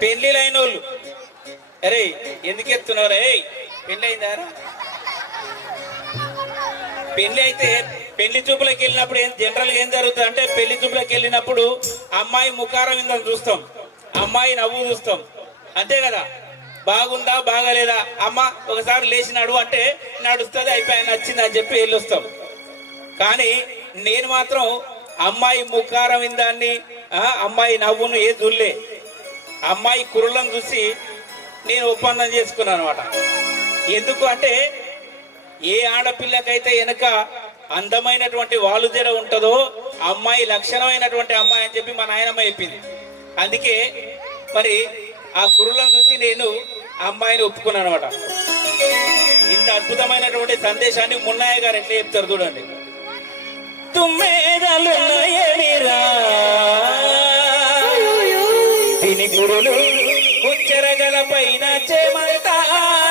పెళ్ళిలైన వాళ్ళు అరే ఎందుకు ఎత్తున్నారు? రే పెళ్ళి అయిందారా పెళ్ళి అయితే పెళ్ళి చూపులకు వెళ్ళినప్పుడు ఏం జనరల్ ఏం జరుగుతుంది అంటే పెళ్ళి చూపులకు వెళ్ళినప్పుడు అమ్మాయి ముఖారం ఇందని చూస్తాం. అమ్మాయి నవ్వు చూస్తాం. అంతే కదా? బాగుందా బాగాలేదా? అమ్మ ఒకసారి లేచినాడు అంటే నడుస్తుంది అయిపోయి నచ్చింది అని చెప్పి వెళ్ళొస్తాం. కానీ నేను మాత్రం అమ్మాయి ముఖారం ఇందాన్ని అమ్మాయి నవ్వును ఏ చూడలే. అమ్మాయి కురులను చూసి నేను ఒప్పందం చేసుకున్నాను అనమాట ఎందుకు అంటే ఏ ఆడపిల్లకైతే వెనక అందమైనటువంటి వాళ్ళు జడ ఉంటుందో అమ్మాయి లక్షణమైనటువంటి అమ్మాయి అని చెప్పి మా నాయనమ్మ చెప్పింది. అందుకే మరి ఆ కురులను చూసి నేను అమ్మాయిని ఒప్పుకున్నాను అనమాట ఇంత అద్భుతమైనటువంటి సందేశాన్ని మున్నాయ గారు ఎట్లా చెప్తారు చూడండి. తుమ్మేదలున్నాయనిరా దీని గురులు ఉచ్చరగల పైన చెమంతాలాడేనే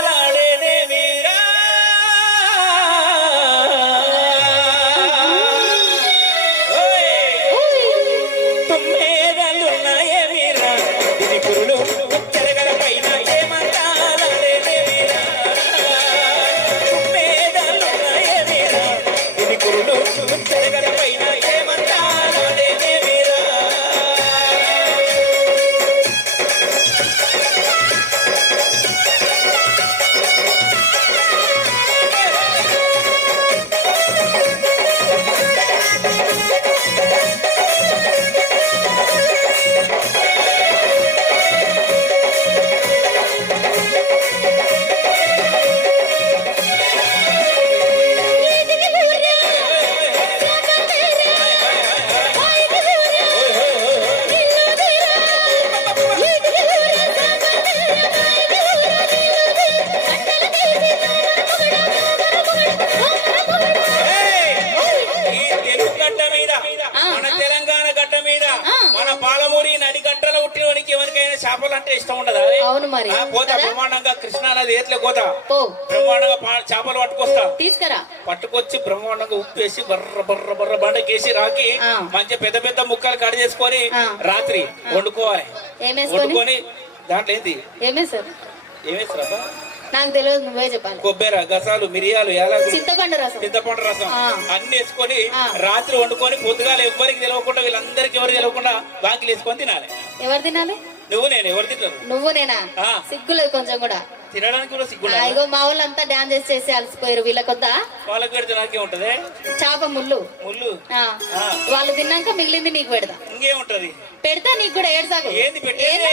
చేపలు అంటే ఇష్టం ఉండదా? అవును మరి. పోతా? బ్రహ్మాండంగా కృష్ణా నది ఏట్లే పోతా బ్రహ్మాండంగా చేపలు పట్టుకొస్తా. తీసుకురా. పట్టుకొచ్చి బ్రహ్మాండంగా ఉప్పేసి బర్ర బర్ర బర్ర బండకేసి రాకి. మంచి పెద్ద పెద్ద ముక్కలు కట్ చేసుకొని. రాత్రి వండుకోవాలి. వండుకొని దాంట్లో ఏంది? ఏమేసారు ఏమేస్తారా నాకు తెలియదు నువ్వే చెప్పాలి. కొబ్బరి గసాలు మిరియాలు చింతపండు రసం. చింతపండు రసం. అన్ని వేసుకొని. రాత్రి వండుకొని పొద్దుగాల ఎవ్వరికి తెలియకుండా వీళ్ళందరికి ఎవరికి తెలియకుండా బాకిలు వేసుకొని తినాలి. ఎవరు తినాలి? నువ్వు నేను ఎవరు తింటారు? నువ్వు నేనా. సిగ్గులేదు కొంచెం కూడా. తినడానికి కూడా ఆ, సిగ్గుండా ఇగో మా వాళ్ళంతా డాన్స్ చేసి చేసి అలసిపోయారు వీళ్ళ కొద్ద వాళ్ళకి పెడితే నాకే ఉంటది? చాప ముళ్ళు. ముళ్ళు. వాళ్ళు తిన్నాక మిగిలింది నీకు పెడతా. ఇంకేముంటది? పెడతా నీకు కూడా ఏడ్సాకు. ఏంది పెట్టేది?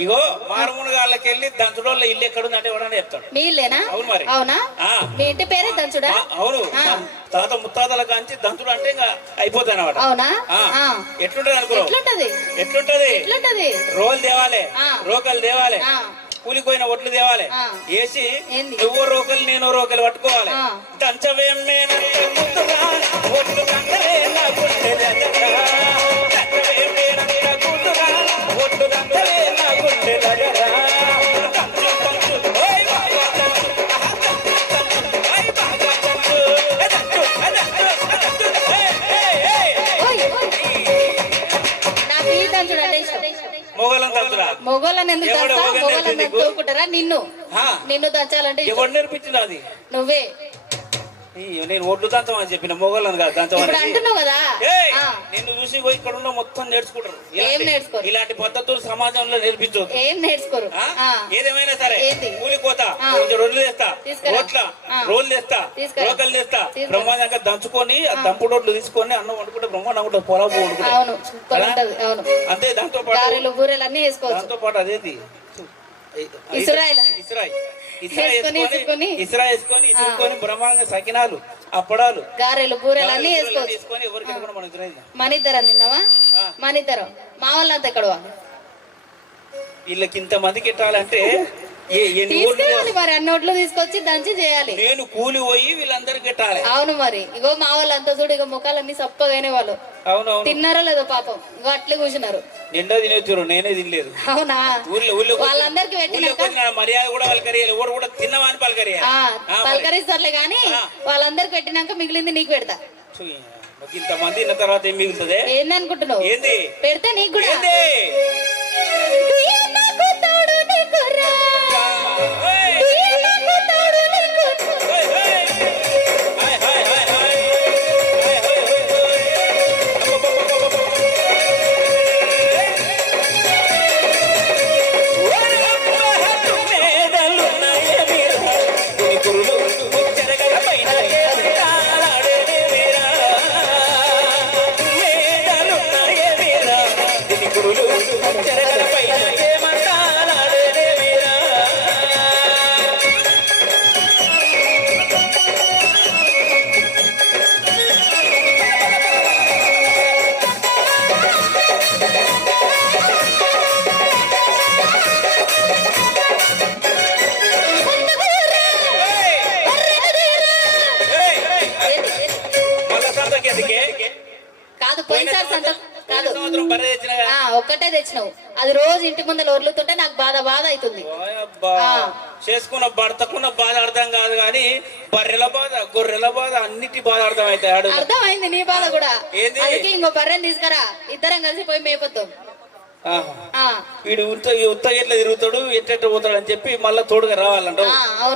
ఇగో మారుమూడు గాళ్ళకి వెళ్ళి దంచుడోళ్ళ ఇల్లు ఎక్కడుంది అంటే ఎవడని చెప్తాడు. మీ ఇల్లేనా? అవును మరి. అవునా? ఆ. మీ ఇంటి పేరే దంచుడా? అవును. తాత ముత్తాతల కాంచి దంచుడు అంటే ఇంకా అయిపోతాయి అన్నమాట అవునా. ఎట్లుంటది అనుకో ఎట్లుంటది? ఎట్లుంటది? ఎట్లుంటది? రోలు తేవాలి. ఆ. రోకలు తేవాలి. ఆ. కూలిపోయిన ఒట్లు తేవాలి. ఆ. వేసి? నువ్వు రోకలు నేను రోకలు పట్టుకోవాలి. ఆ. దంచవేం నేనంటే గుర్తుగా, ఒట్లు నా గుండె ఒట్లు మొగోళ్ళని ఎందుకు మొగోళ్ళని మొగోళ్ళని నిన్ను. నిన్ను దంచాలంటే. ఎవరు నేర్పించింది అది? నువ్వే. నేను ఒడ్లు దంతం అని చెప్పిన మొగలను కాదు దంతం నిన్ను చూసి పోయి ఇక్కడ ఉన్న మొత్తం నేర్చుకుంటారు ఇలాంటి- నేర్చుకోరు? ఇలాంటి పద్ధతులు సమాజంలో ఏం నేర్చుకోరు ఏదేమైనా సరే? కూలిపోతా. కొంచెం రొడ్లు తెస్తా. రోట్ల. రోళ్ళు తెస్తా. రోకలు తెస్తా. బ్రహ్మాండంగా దంచుకొని ఆ దంపు రొడ్లు తీసుకొని అన్నం వండుకుంటే బ్రహ్మాండంగా ఉంటుంది పొలం అంతే దాంతో పాటు దాంతో పాటు అదేంటి ఇసురాయిలా. ఇసుకొని. బ్రహ్మాండంగా సకినాలు అప్పడాలు. గారెలు బూరెలు అన్ని వేసుకోవచ్చు. మనం ఇద్దరం తిన్నావా. మన ఇద్దరం. మా వాళ్ళంతా ఎక్కడ వాళ్ళు? వీళ్ళకి ఇంత మందికి ఎట్టాలంటే తీసుకెళ్ళాలి మరి అన్ని నోట్లు తీసుకొచ్చి దంచి చేయాలి. నేను కూలి పోయి వీళ్ళందరికి ఎట్టాలి అవును మరి. ఇగో మా వాళ్ళంతా చూడు ఇక ముఖాలన్నీ సప్పగానే వాళ్ళు. అవునవును. తిన్నారో లేదో పాపం. ఇగో అట్లే కూర్చున్నారు. నిండా తినేచ్చారు నేనే తినలేదు. అవునా? ఊర్లో ఊర్లో వాళ్ళందరికీ పెట్టినాక మర్యాద కూడా పలకరియాలి. ఎవరు కూడా తిన్నవా అని పలకరియాలి. పలకరిస్తారులే గాని ఆ. వాళ్ళందరికి పెట్టినాక మిగిలింది నీకు పెడతా. ఇంతమంది తిన్న తర్వాత ఏం మిగులుతుంది? ఏంది అనుకుంటున్నావు ఏంది? పెడితే నీకు కూడా. ఒక్కటే తెచ్చినావు. అది రోజు ఇంటి ముందర ఒర్లుతుంటే నాకు బాధ బాధ అవుతుంది. చేసుకున్న భర్తకున్న బాధ అర్థం కాదు కానీ బర్రెల బాధ గొర్రెల బాధ అన్నిటి బాధ అర్థం అవుతాయి ఆడు అర్థమైంది నీ బాధ కూడా? అందుకే ఇంకో బర్రెని తీసుకురా. ఇద్దరం కలిసి పోయి. ఆ, వీడు ఉత్త ఉత్తగా ఎట్లా తిరుగుతాడు ఎట్ట పోతాడు అని చెప్పి మళ్ళా తోడుగా రావాలంట.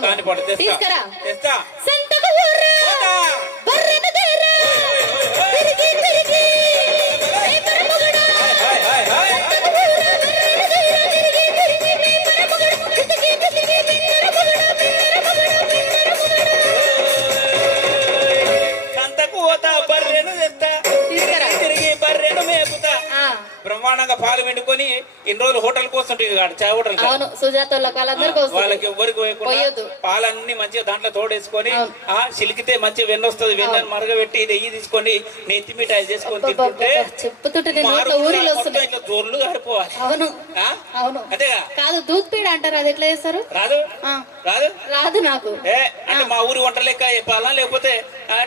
కాని తెస్తా. ఇన్ని రోజులు హోటల్ కోసం చాయ్ హోటల్ కాడ. అవును సుజాత వాళ్ళకి ఎవరికి పోయకుండా. పాలన్నీ మంచిగా దాంట్లో తోడేసుకొని. ఆ చిలికితే మంచిగా వెన్న వస్తుంది వెన్నని మరగబెట్టి నెయ్యి తీసుకొని నెత్తి మిఠాయి చేసుకొని తింటుంటే చెప్పుతుంటే ఇట్లా జోర్లు అవును? అవును. అంతేగా? కాదు దూద్ పీడ అంటారు అది ఎట్లా చేస్తారు? రాదు? రాదు? రాదు నాకు. ఏ అంటే మా ఊరి వంట లెక్క చెప్పాలా? లేకపోతే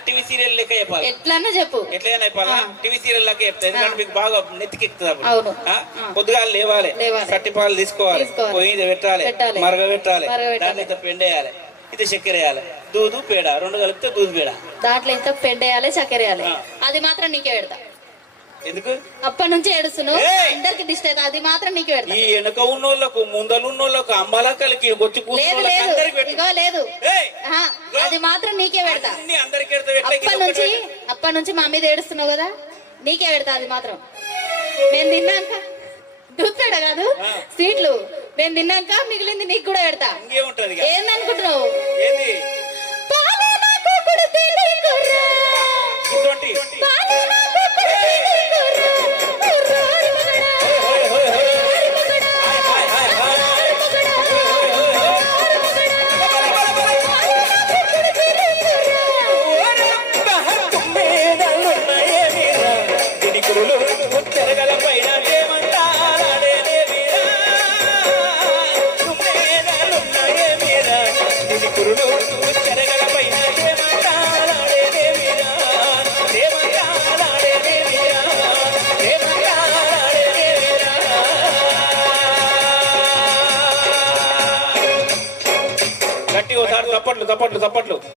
టీవీ సీరియల్ లెక్క చెప్పాలి. ఎట్లన్నా చెప్పు. ఎట్లయినా చెప్పాలా? టీవీ సీరియల్ లెక్క చెప్తా ఎందుకంటే మీకు బాగా నెత్తికెక్కుతుంది అప్పుడు. పొద్దుగా లేవాలి. లేవాలి. కట్టి పాలు తీసుకోవాలి. మీద పెట్టాలి. మరగ పెట్టాలి. దాంట్లో ఇంత పెండేయాలి. ఇది చక్కెర వేయాలి దూదు పేడ. రెండు కలిపితే దూదు పేడ. దాంట్లో ఎంత పెండేయాలి చక్కెర వేయాలి. అది మాత్రం నీకే పెడతా. ఎందుకు? అప్పటి నుంచి ఏడుస్తున్నావు? ఏయ్! అందరికి దిష్టి అది మాత్రం నీకే పెడతా. ఈ వెనక ఉన్నోళ్ళకు ముందలు ఉన్నోళ్ళకు అమ్మలక్కలకి వచ్చి లేదు. లేదు ఇగో లేదు. అది మాత్రం నీకే పెడతా. అప్పటి నుంచి అప్పటి నుంచి మా మీద ఏడుస్తున్నావు కదా? నీకే పెడతా అది మాత్రం. నేను తిన్నాక చూస్తాడ కాదు? ఆ. స్వీట్లు నేను తిన్నాక మిగిలింది నీకు కూడా పెడతా? ఏందనుకుంటున్నావు? ఏంది? தப்பாட்டு தப்பாட்டு